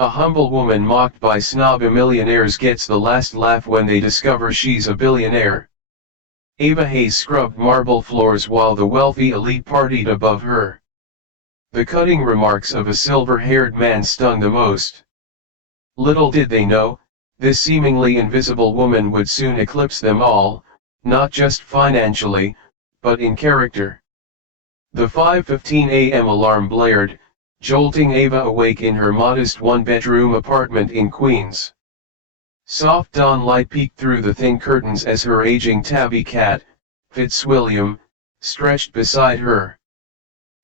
A humble woman mocked by snobby millionaires gets the last laugh when they discover she's a billionaire. Ava Hayes scrubbed marble floors while the wealthy elite partied above her. The cutting remarks of a silver-haired man stung the most. Little did they know, this seemingly invisible woman would soon eclipse them all, not just financially, but in character. The 5:15 a.m. alarm blared, jolting Ava awake in her modest one-bedroom apartment in Queens. Soft dawn light peeked through the thin curtains as her aging tabby cat, Fitzwilliam, stretched beside her.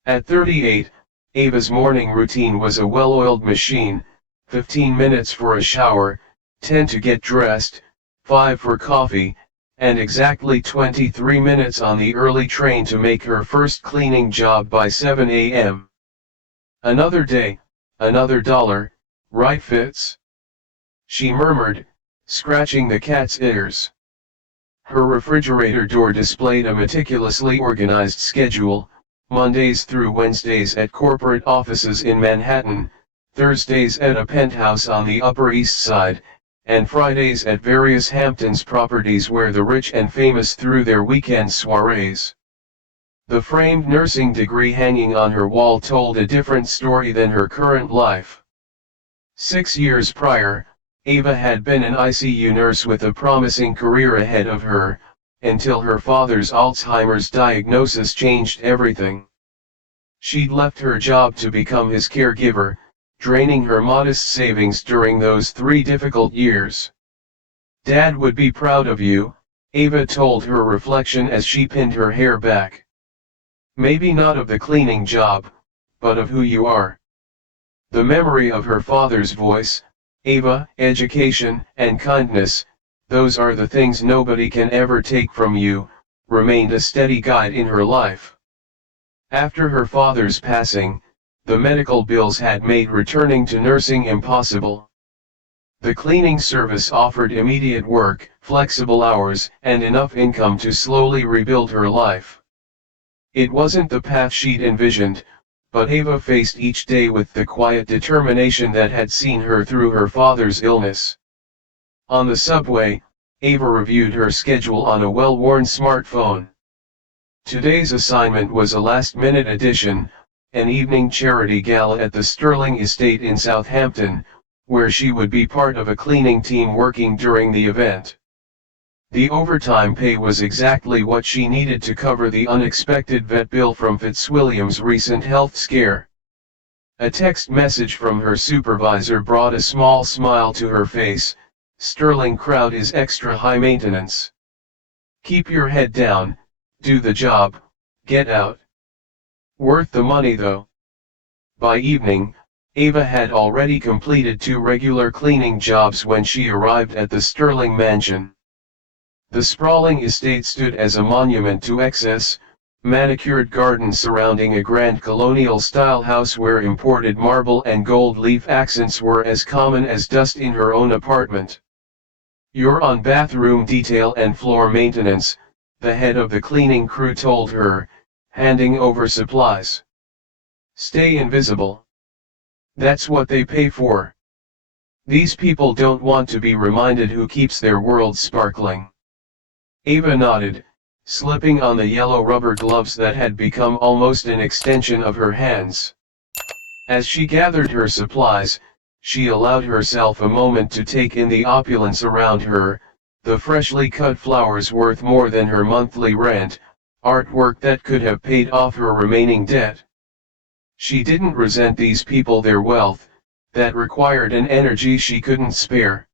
At 38, Ava's morning routine was a well-oiled machine: 15 minutes for a shower, 10 to get dressed, 5 for coffee, and exactly 23 minutes on the early train to make her first cleaning job by 7 a.m. Another day, another dollar, right Fitz? She murmured, scratching the cat's ears. Her refrigerator door displayed a meticulously organized schedule: Mondays through Wednesdays at corporate offices in Manhattan, Thursdays at a penthouse on the Upper East Side, and Fridays at various Hamptons properties where the rich and famous threw their weekend soirees. The framed nursing degree hanging on her wall told a different story than her current life. 6 years prior, Ava had been an ICU nurse with a promising career ahead of her, until her father's Alzheimer's diagnosis changed everything. She'd left her job to become his caregiver, draining her modest savings during those 3 difficult years. "Dad would be proud of you," Ava told her reflection as she pinned her hair back. "Maybe not of the cleaning job, but of who you are." The memory of her father's voice: "Ava, education and kindness, those are the things nobody can ever take from you," remained a steady guide in her life. After her father's passing, the medical bills had made returning to nursing impossible. The cleaning service offered immediate work, flexible hours, and enough income to slowly rebuild her life. It wasn't the path she'd envisioned, but Ava faced each day with the quiet determination that had seen her through her father's illness. On the subway, Ava reviewed her schedule on a well-worn smartphone. Today's assignment was a last-minute addition: an evening charity gala at the Sterling Estate in Southampton, where she would be part of a cleaning team working during the event. The overtime pay was exactly what she needed to cover the unexpected vet bill from Fitzwilliam's recent health scare. A text message from her supervisor brought a small smile to her face: "Sterling crowd is extra high maintenance. Keep your head down, do the job, get out. Worth the money though." By evening, Ava had already completed 2 regular cleaning jobs when she arrived at the Sterling mansion. The sprawling estate stood as a monument to excess: manicured gardens surrounding a grand colonial-style house where imported marble and gold leaf accents were as common as dust in her own apartment. "You're on bathroom detail and floor maintenance," the head of the cleaning crew told her, handing over supplies. "Stay invisible. That's what they pay for. These people don't want to be reminded who keeps their world sparkling." Ava nodded, slipping on the yellow rubber gloves that had become almost an extension of her hands. As she gathered her supplies, she allowed herself a moment to take in the opulence around her: the freshly cut flowers worth more than her monthly rent, artwork that could have paid off her remaining debt. She didn't resent these people their wealth, that required an energy she couldn't spare.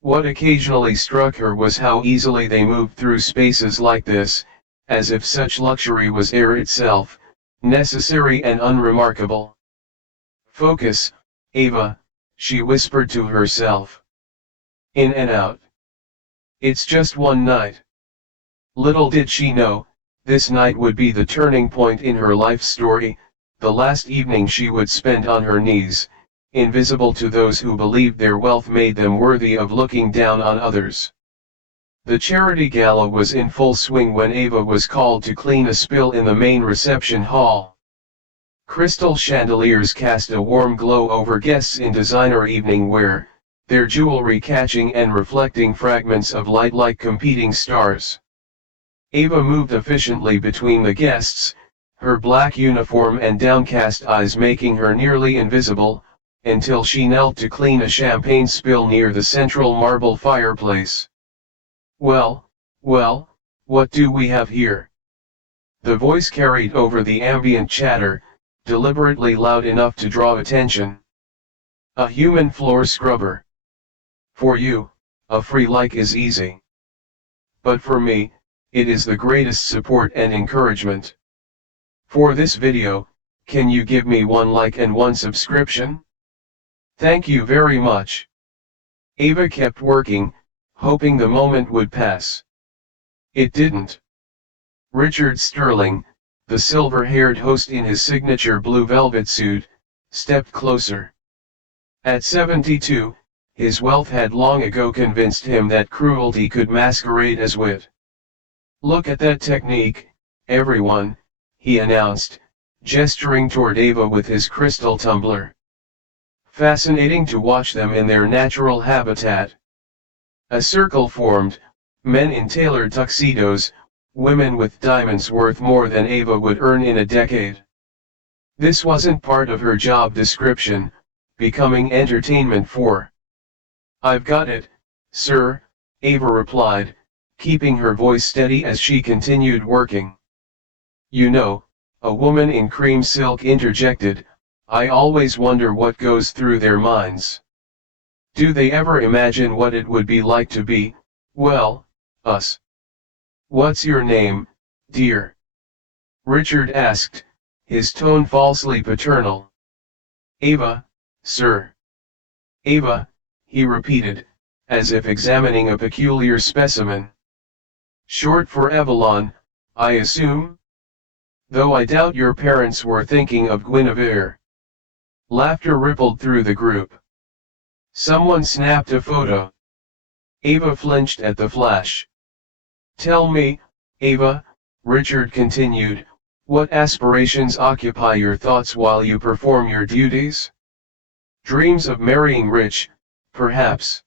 What occasionally struck her was how easily they moved through spaces like this, as if such luxury was air itself, necessary and unremarkable. "Focus, Ava," she whispered to herself. "In and out. It's just one night." Little did she know, this night would be the turning point in her life story, the last evening she would spend on her knees, invisible to those who believed their wealth made them worthy of looking down on others. The charity gala was in full swing when Ava was called to clean a spill in the main reception hall. Crystal chandeliers cast a warm glow over guests in designer evening wear, their jewelry catching and reflecting fragments of light like competing stars. Ava moved efficiently between the guests, her black uniform and downcast eyes making her nearly invisible, until she knelt to clean a champagne spill near the central marble fireplace. "Well, well, what do we have here?" The voice carried over the ambient chatter, deliberately loud enough to draw attention. "A human floor scrubber. For you, a free like is easy. But for me, it is the greatest support and encouragement. For this video, can you give me one like and one subscription? Thank you very much." Ava kept working, hoping the moment would pass. It didn't. Richard Sterling, the silver-haired host in his signature blue velvet suit, stepped closer. At 72, his wealth had long ago convinced him that cruelty could masquerade as wit. "Look at that technique, everyone," he announced, gesturing toward Ava with his crystal tumbler. "Fascinating to watch them in their natural habitat." A circle formed, men in tailored tuxedos, women with diamonds worth more than Ava would earn in a decade. This wasn't part of her job description, becoming entertainment for. "I've got it, sir," Ava replied, keeping her voice steady as she continued working. "You know," a woman in cream silk interjected, "I always wonder what goes through their minds. Do they ever imagine what it would be like to be, well, us?" "What's your name, dear?" Richard asked, his tone falsely paternal. "Ava, sir." "Ava," he repeated, as if examining a peculiar specimen. "Short for Avalon, I assume? Though I doubt your parents were thinking of Guinevere." Laughter rippled through the group. Someone snapped a photo. Ava flinched at the flash. "Tell me, Ava," Richard continued, "what aspirations occupy your thoughts while you perform your duties? Dreams of marrying rich, perhaps?"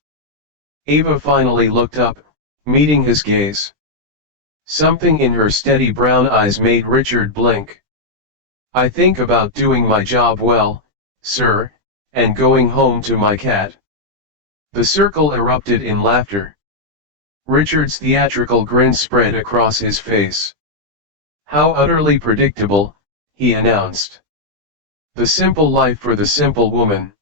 Ava finally looked up, meeting his gaze. Something in her steady brown eyes made Richard blink. "I think about doing my job well, sir, and going home to my cat." The circle erupted in laughter. Richard's theatrical grin spread across his face. "How utterly predictable," he announced. "The simple life for the simple woman."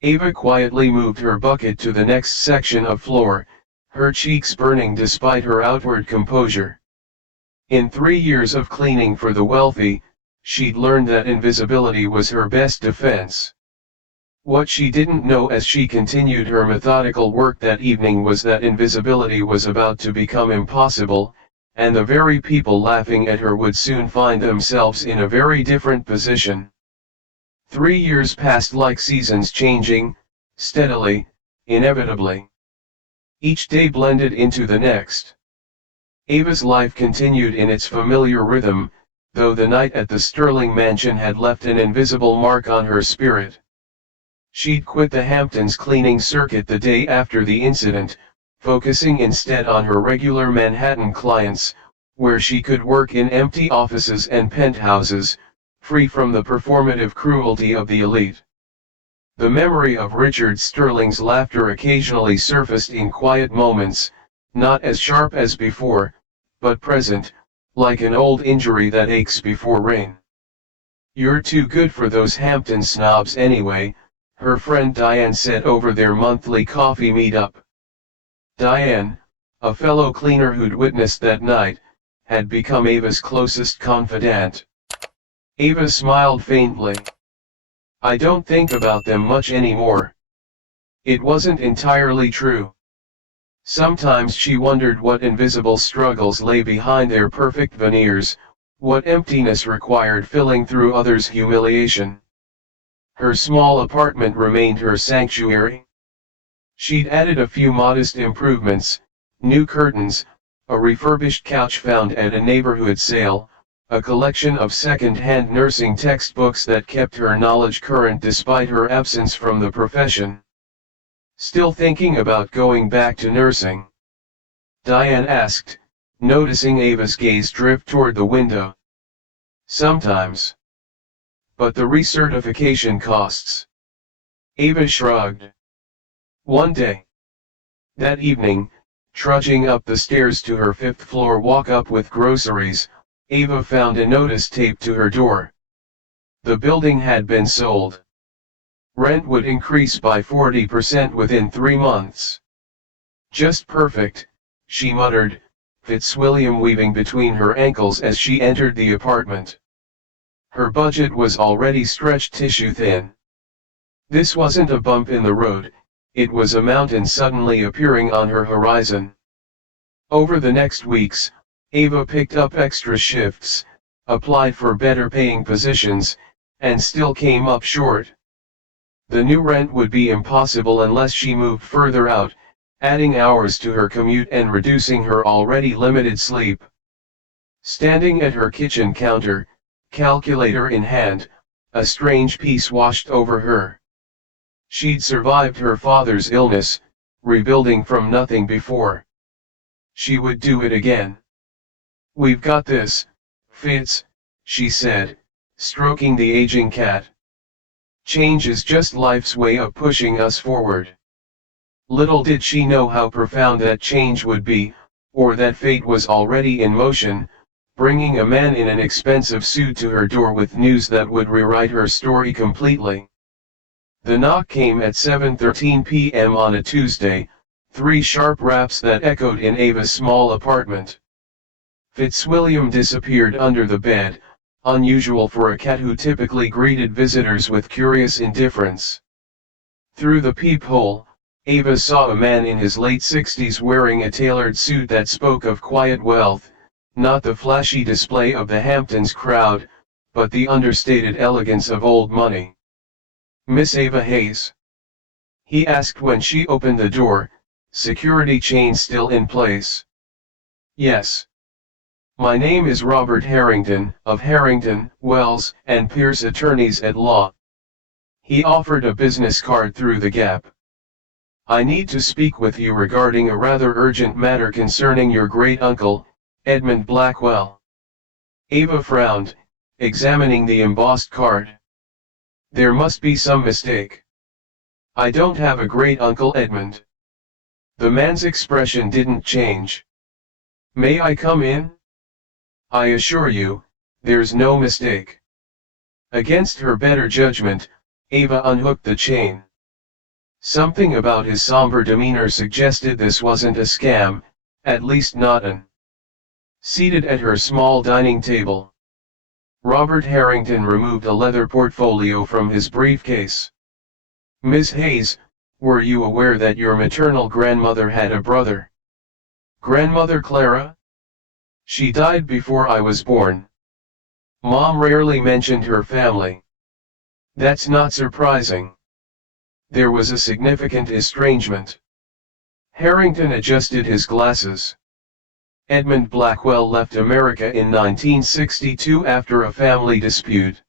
Ava quietly moved her bucket to the next section of floor, her cheeks burning despite her outward composure. In 3 years of cleaning for the wealthy, she'd learned that invisibility was her best defense. What she didn't know as she continued her methodical work that evening was that invisibility was about to become impossible, and the very people laughing at her would soon find themselves in a very different position. 3 years passed like seasons changing, steadily, inevitably. Each day blended into the next. Ava's life continued in its familiar rhythm, though the night at the Sterling mansion had left an invisible mark on her spirit. She'd quit the Hamptons cleaning circuit the day after the incident, focusing instead on her regular Manhattan clients, where she could work in empty offices and penthouses, free from the performative cruelty of the elite. The memory of Richard Sterling's laughter occasionally surfaced in quiet moments, not as sharp as before, but present, like an old injury that aches before rain. "You're too good for those Hampton snobs anyway," her friend Diane said over their monthly coffee meet-up. Diane, a fellow cleaner who'd witnessed that night, had become Ava's closest confidant. Ava smiled faintly. "I don't think about them much anymore." It wasn't entirely true. Sometimes she wondered what invisible struggles lay behind their perfect veneers, what emptiness required filling through others' humiliation. Her small apartment remained her sanctuary. She'd added a few modest improvements, new curtains, a refurbished couch found at a neighborhood sale, a collection of second-hand nursing textbooks that kept her knowledge current despite her absence from the profession. "Still thinking about going back to nursing?" Diane asked, noticing Ava's gaze drift toward the window. "Sometimes. But the recertification costs." Ava shrugged. One day. That evening, trudging up the stairs to her fifth-floor walk-up with groceries, Ava found a notice taped to her door. The building had been sold. Rent would increase by 40% within 3 months. "Just perfect," she muttered, Fitzwilliam weaving between her ankles as she entered the apartment. Her budget was already stretched tissue-thin. This wasn't a bump in the road, it was a mountain suddenly appearing on her horizon. Over the next weeks, Ava picked up extra shifts, applied for better-paying positions, and still came up short. The new rent would be impossible unless she moved further out, adding hours to her commute and reducing her already limited sleep. Standing at her kitchen counter, calculator in hand, a strange peace washed over her. She'd survived her father's illness, rebuilding from nothing before. She would do it again. "We've got this, Fitz," she said, stroking the aging cat. "Change is just life's way of pushing us forward." Little did she know how profound that change would be, or that fate was already in motion, bringing a man in an expensive suit to her door with news that would rewrite her story completely. The knock came at 7:13 p.m. on a Tuesday, 3 sharp raps that echoed in Ava's small apartment. Fitzwilliam disappeared under the bed, unusual for a cat who typically greeted visitors with curious indifference. Through the peephole, Ava saw a man in his late 60s wearing a tailored suit that spoke of quiet wealth, not the flashy display of the Hamptons crowd, but the understated elegance of old money. "Miss Ava Hayes?" he asked when she opened the door, security chain still in place. "Yes. My name is Robert Harrington, of Harrington, Wells, and Pierce Attorneys at Law." He offered a business card through the gap. "I need to speak with you regarding a rather urgent matter concerning your great-uncle, Edmund Blackwell." Ava frowned, examining the embossed card. "There must be some mistake. I don't have a great-uncle Edmund." The man's expression didn't change. "May I come in?" "I assure you, there's no mistake." Against her better judgment, Ava unhooked the chain. Something about his somber demeanor suggested this wasn't a scam, at least not an. Seated at her small dining table, Robert Harrington removed a leather portfolio from his briefcase. "Miss Hayes, were you aware that your maternal grandmother had a brother?" "Grandmother Clara? She died before I was born. Mom rarely mentioned her family." "That's not surprising. There was a significant estrangement." Harrington adjusted his glasses. "Edmund Blackwell left America in 1962 after a family dispute.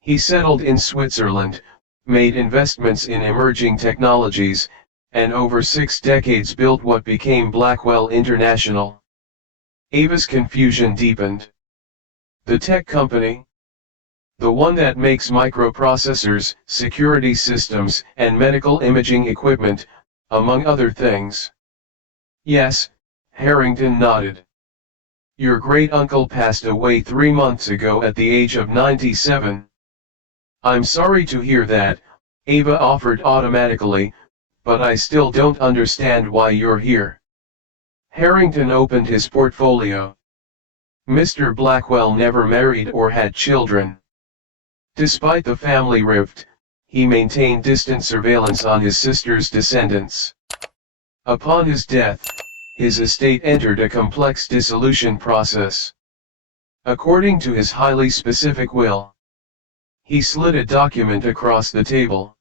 He settled in Switzerland, made investments in emerging technologies, and over 6 decades built what became Blackwell International." Ava's confusion deepened. "The tech company? The one that makes microprocessors, security systems, and medical imaging equipment, among other things?" "Yes," Harrington nodded. "Your great-uncle passed away 3 months ago at the age of 97. "I'm sorry to hear that," Ava offered automatically, "but I still don't understand why you're here." Harrington opened his portfolio. "Mr. Blackwell never married or had children. Despite the family rift, he maintained distant surveillance on his sister's descendants. Upon his death, his estate entered a complex dissolution process. According to his highly specific will." He slid a document across the table.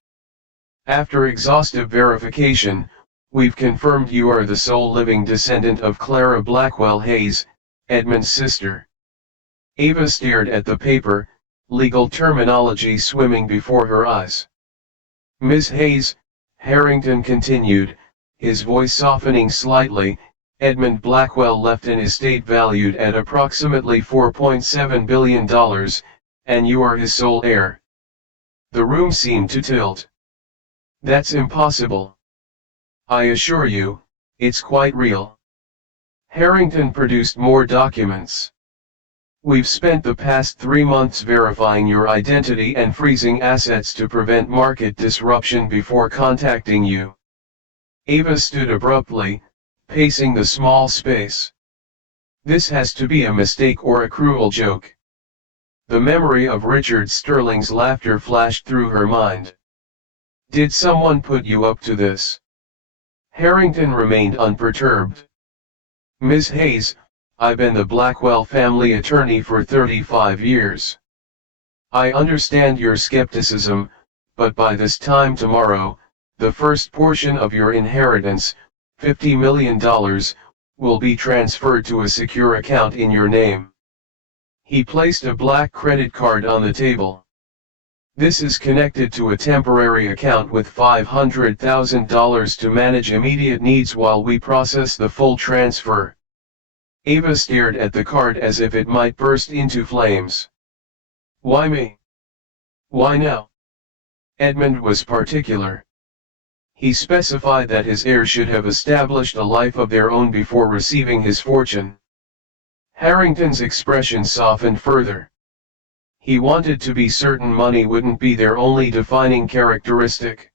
"After exhaustive verification, we've confirmed you are the sole living descendant of Clara Blackwell Hayes, Edmund's sister." Ava stared at the paper, legal terminology swimming before her eyes. Ms. Hayes, Harrington continued, his voice softening slightly, Edmund Blackwell left an estate valued at approximately $4.7 billion, and you are his sole heir. The room seemed to tilt. That's impossible. I assure you, it's quite real. Harrington produced more documents. We've spent the past 3 months verifying your identity and freezing assets to prevent market disruption before contacting you. Ava stood abruptly, pacing the small space. This has to be a mistake or a cruel joke. The memory of Richard Sterling's laughter flashed through her mind. Did someone put you up to this? Harrington remained unperturbed. Ms. Hayes, I've been the Blackwell family attorney for 35 years. I understand your skepticism, but by this time tomorrow, the first portion of your inheritance, $50 million, will be transferred to a secure account in your name. He placed a black credit card on the table. This is connected to a temporary account with $500,000 to manage immediate needs while we process the full transfer. Ava stared at the card as if it might burst into flames. Why me? Why now? Edmund was particular. He specified that his heirs should have established a life of their own before receiving his fortune. Harrington's expression softened further. He wanted to be certain money wouldn't be their only defining characteristic.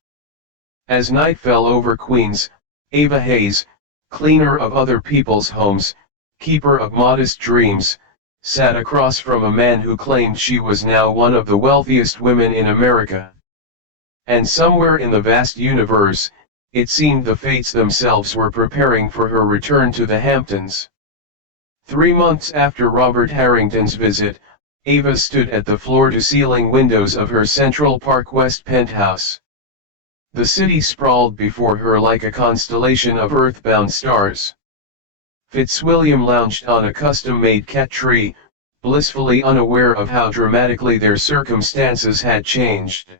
As night fell over Queens, Ava Hayes, cleaner of other people's homes, keeper of modest dreams, sat across from a man who claimed she was now one of the wealthiest women in America. And somewhere in the vast universe, it seemed the fates themselves were preparing for her return to the Hamptons. 3 months after Robert Harrington's visit, Ava stood at the floor-to-ceiling windows of her Central Park West penthouse. The city sprawled before her like a constellation of earthbound stars. Fitzwilliam lounged on a custom-made cat tree, blissfully unaware of how dramatically their circumstances had changed.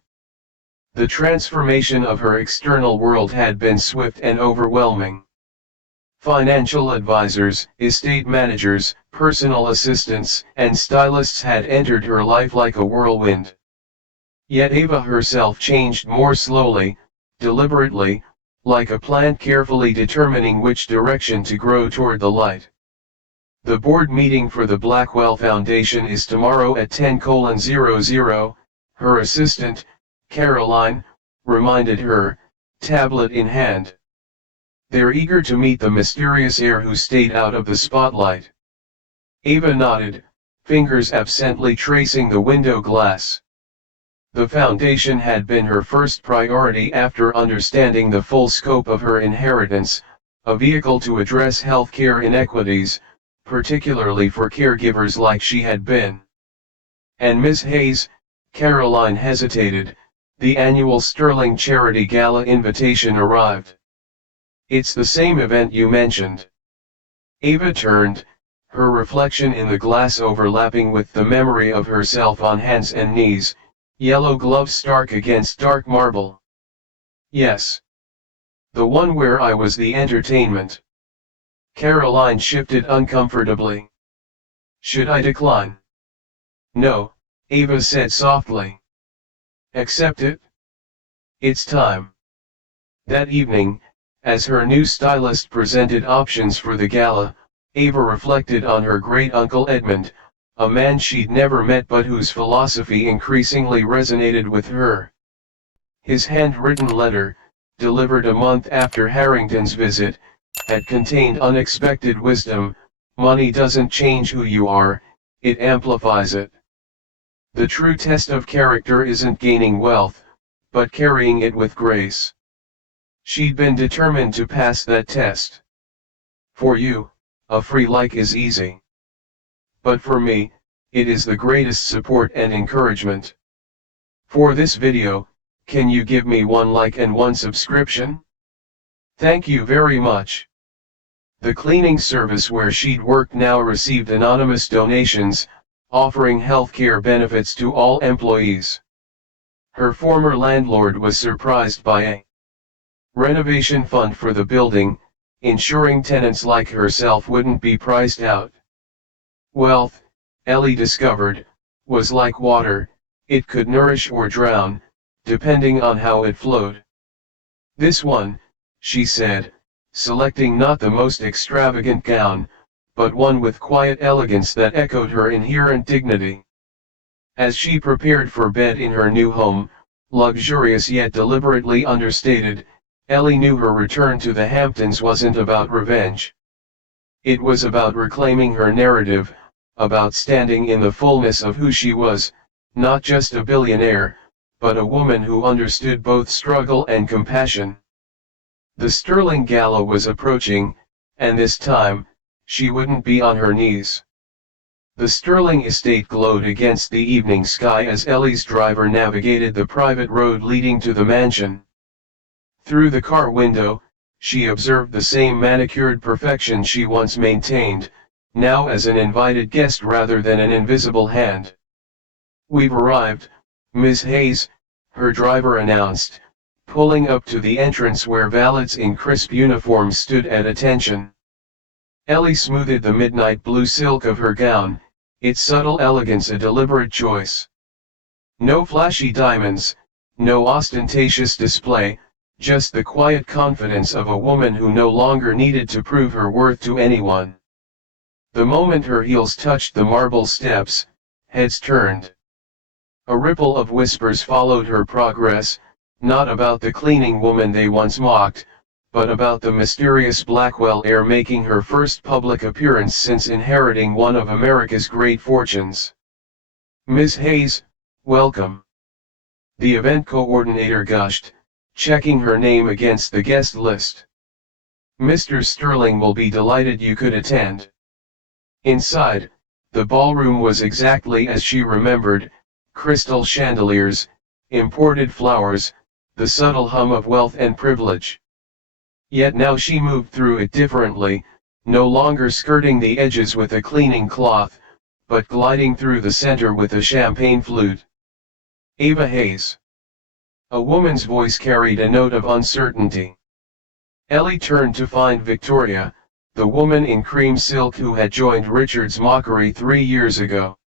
The transformation of her external world had been swift and overwhelming. Financial advisors, estate managers, personal assistants, and stylists had entered her life like a whirlwind. Yet Ava herself changed more slowly, deliberately, like a plant carefully determining which direction to grow toward the light. The board meeting for the Blackwell Foundation is tomorrow at 10:00, her assistant, Caroline, reminded her, tablet in hand. They're eager to meet the mysterious heir who stayed out of the spotlight. Ava nodded, fingers absently tracing the window glass. The foundation had been her first priority after understanding the full scope of her inheritance, a vehicle to address healthcare inequities, particularly for caregivers like she had been. And Ms. Hayes, Caroline hesitated, the annual Sterling Charity Gala invitation arrived. It's the same event you mentioned. Ava turned, her reflection in the glass overlapping with the memory of herself on hands and knees, yellow gloves stark against dark marble. Yes. The one where I was the entertainment. Caroline shifted uncomfortably. Should I decline? No, Ava said softly. Accept it? It's time. That evening, as her new stylist presented options for the gala, Ava reflected on her great-uncle Edmund, a man she'd never met but whose philosophy increasingly resonated with her. His handwritten letter, delivered a month after Harrington's visit, had contained unexpected wisdom. Money doesn't change who you are, it amplifies it. The true test of character isn't gaining wealth, but carrying it with grace. She'd been determined to pass that test. For you, a free like is easy. But for me, it is the greatest support and encouragement. For this video, can you give me 1 like and 1 subscription? Thank you very much. The cleaning service where she'd worked now received anonymous donations, offering healthcare benefits to all employees. Her former landlord was surprised by a renovation fund for the building, ensuring tenants like herself wouldn't be priced out. Wealth, Ellie discovered, was like water, it could nourish or drown, depending on how it flowed. This one, she said, selecting not the most extravagant gown, but one with quiet elegance that echoed her inherent dignity. As she prepared for bed in her new home, luxurious yet deliberately understated, Ellie knew her return to the Hamptons wasn't about revenge. It was about reclaiming her narrative, about standing in the fullness of who she was, not just a billionaire, but a woman who understood both struggle and compassion. The Sterling Gala was approaching, and this time, she wouldn't be on her knees. The Sterling estate glowed against the evening sky as Ellie's driver navigated the private road leading to the mansion. Through the car window, she observed the same manicured perfection she once maintained, now as an invited guest rather than an invisible hand. "We've arrived, Miss Hayes," her driver announced, pulling up to the entrance where valets in crisp uniforms stood at attention. Ellie smoothed the midnight blue silk of her gown, its subtle elegance a deliberate choice. No flashy diamonds, no ostentatious display, just the quiet confidence of a woman who no longer needed to prove her worth to anyone. The moment her heels touched the marble steps, heads turned. A ripple of whispers followed her progress, not about the cleaning woman they once mocked, but about the mysterious Blackwell heir making her first public appearance since inheriting one of America's great fortunes. "Miss Hayes, welcome," the event coordinator gushed, checking her name against the guest list. "Mr. Sterling will be delighted you could attend." Inside, the ballroom was exactly as she remembered, crystal chandeliers, imported flowers, the subtle hum of wealth and privilege. Yet now she moved through it differently, no longer skirting the edges with a cleaning cloth, but gliding through the center with a champagne flute. "Ava Hayes." A woman's voice carried a note of uncertainty. Ellie turned to find Victoria, the woman in cream silk who had joined Richard's mockery 3 years ago.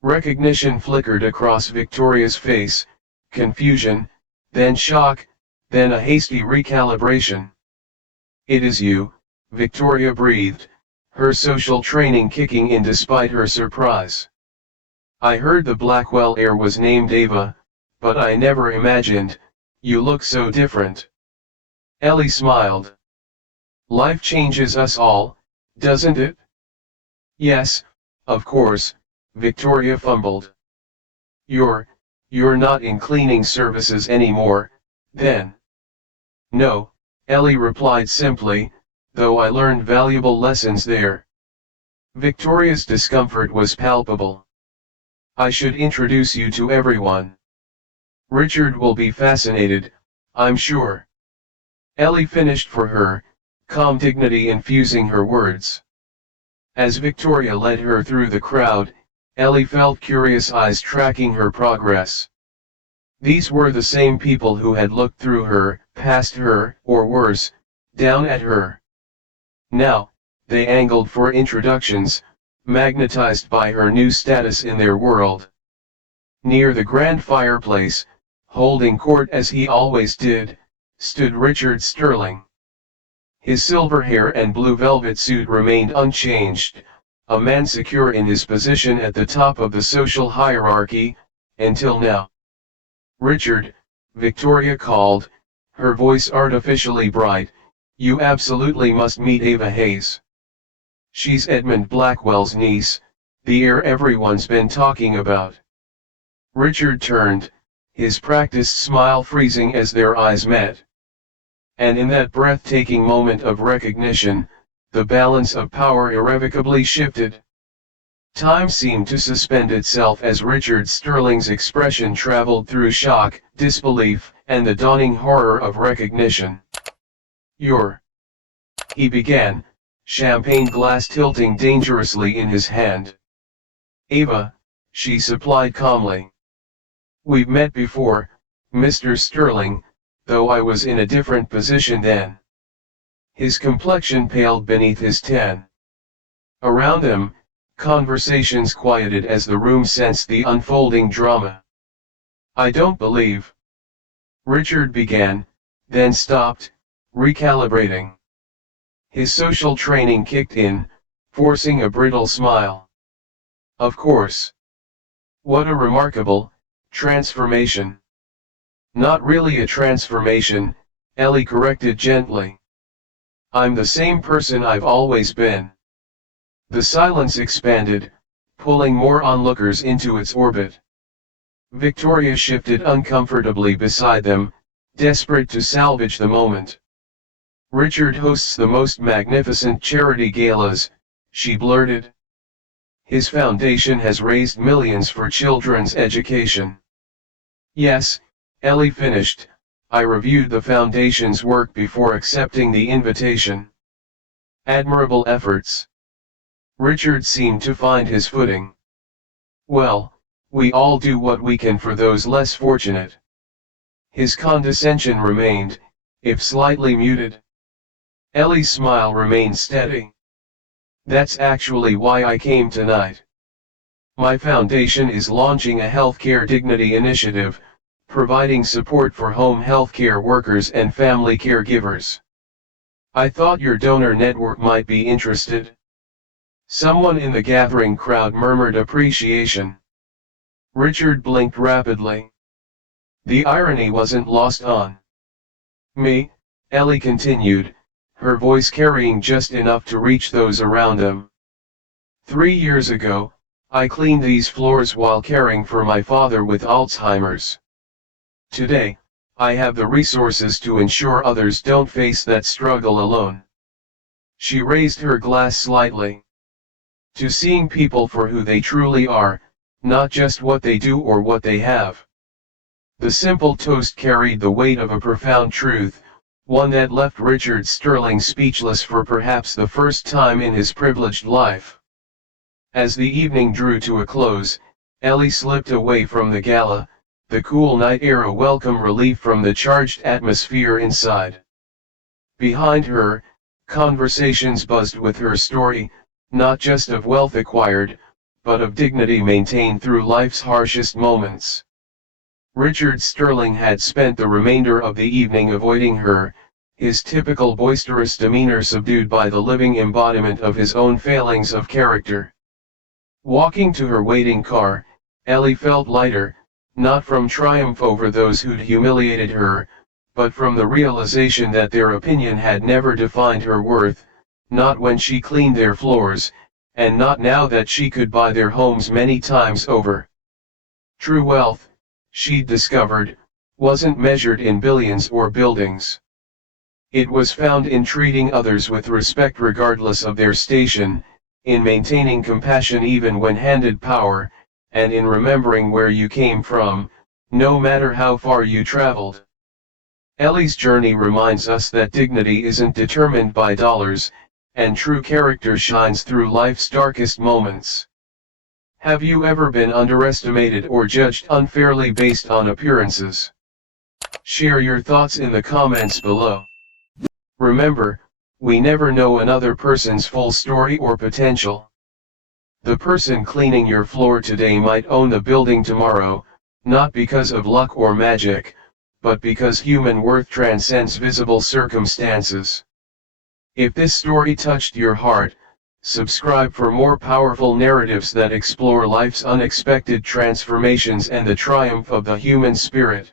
Recognition flickered across Victoria's face, confusion, then shock, then a hasty recalibration. "It is you," Victoria breathed, her social training kicking in despite her surprise. "I heard the Blackwell heir was named Ava, but I never imagined, you look so different." Ellie smiled. "Life changes us all, doesn't it?" "Yes, of course," Victoria fumbled. You're not in cleaning services anymore, then?" "No," Ellie replied simply, "though I learned valuable lessons there." Victoria's discomfort was palpable. "I should introduce you to everyone. Richard will be fascinated, I'm sure." Ellie finished for her, calm dignity infusing her words. As Victoria led her through the crowd, Ellie felt curious eyes tracking her progress. These were the same people who had looked through her, past her, or worse, down at her. Now, they angled for introductions, magnetized by her new status in their world. Near the grand fireplace, holding court as he always did, stood Richard Sterling. His silver hair and blue velvet suit remained unchanged, a man secure in his position at the top of the social hierarchy, until now. "Richard," Victoria called, her voice artificially bright, "you absolutely must meet Ava Hayes. She's Edmund Blackwell's niece, the heir everyone's been talking about." Richard turned, his practiced smile freezing as their eyes met. And in that breathtaking moment of recognition, the balance of power irrevocably shifted. Time seemed to suspend itself as Richard Sterling's expression traveled through shock, disbelief, and the dawning horror of recognition. "You're..." he began, champagne glass tilting dangerously in his hand. Ava, she supplied calmly. We've met before, Mr. Sterling, though I was in a different position then. His complexion paled beneath his tan. Around them, conversations quieted as the room sensed the unfolding drama. I don't believe. Richard began, then stopped, recalibrating. His social training kicked in, forcing a brittle smile. Of course. What a remarkable transformation. Not really a transformation, Ellie corrected gently. I'm the same person I've always been. The silence expanded, pulling more onlookers into its orbit. Victoria shifted uncomfortably beside them, desperate to salvage the moment. Richard hosts the most magnificent charity galas, she blurted. His foundation has raised millions for children's education. Yes, Ellie finished, I reviewed the foundation's work before accepting the invitation. Admirable efforts. Richard seemed to find his footing. Well, we all do what we can for those less fortunate. His condescension remained, if slightly muted. Ellie's smile remained steady. That's actually why I came tonight. My foundation is launching a healthcare dignity initiative, providing support for home healthcare workers and family caregivers. I thought your donor network might be interested. Someone in the gathering crowd murmured appreciation. Richard blinked rapidly. The irony wasn't lost on me, Ellie continued, her voice carrying just enough to reach those around them. 3 years ago, I cleaned these floors while caring for my father with Alzheimer's. Today, I have the resources to ensure others don't face that struggle alone. She raised her glass slightly. To seeing people for who they truly are, not just what they do or what they have. The simple toast carried the weight of a profound truth, one that left Richard Sterling speechless for perhaps the first time in his privileged life. As the evening drew to a close, Ellie slipped away from the gala, the cool night air a welcome relief from the charged atmosphere inside. Behind her, conversations buzzed with her story, not just of wealth acquired, but of dignity maintained through life's harshest moments. Richard Sterling had spent the remainder of the evening avoiding her, his typical boisterous demeanor subdued by the living embodiment of his own failings of character. Walking to her waiting car, Ellie felt lighter, not from triumph over those who'd humiliated her, but from the realization that their opinion had never defined her worth, not when she cleaned their floors, and not now that she could buy their homes many times over. True wealth, she'd discovered, wasn't measured in billions or buildings. It was found in treating others with respect regardless of their station, in maintaining compassion even when handed power, and in remembering where you came from, no matter how far you traveled. Ellie's journey reminds us that dignity isn't determined by dollars, and true character shines through life's darkest moments. Have you ever been underestimated or judged unfairly based on appearances? Share your thoughts in the comments below. Remember, we never know another person's full story or potential. The person cleaning your floor today might own the building tomorrow, not because of luck or magic, but because human worth transcends visible circumstances. If this story touched your heart, subscribe for more powerful narratives that explore life's unexpected transformations and the triumph of the human spirit.